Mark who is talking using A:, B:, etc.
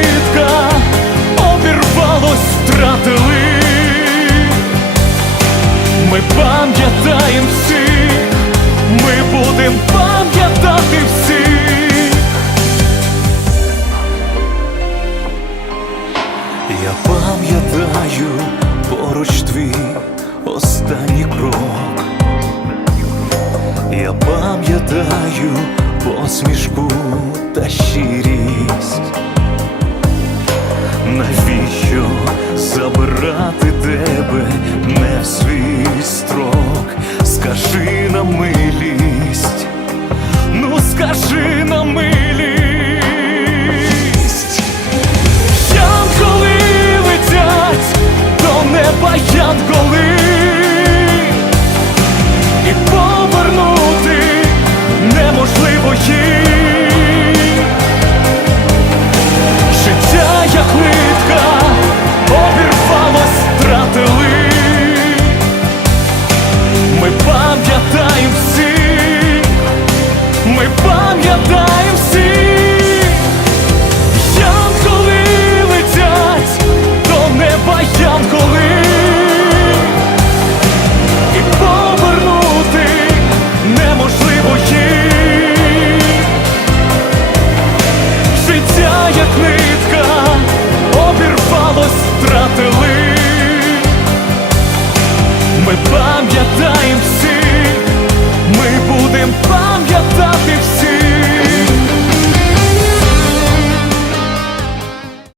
A: Нитка обірвалось, втратили Ми пам'ятаємо всіх, ми будем пам'ятати всіх Я пам'ятаю поруч твій останній крок. Я пам'ятаю посмішку та щирість. Навіщо забирати тебе не в свій строк? Ми пам'ятаємо всіх Янголи летять до неба янголи І повернути неможливо їх. Життя як нитка обірвалось, втратили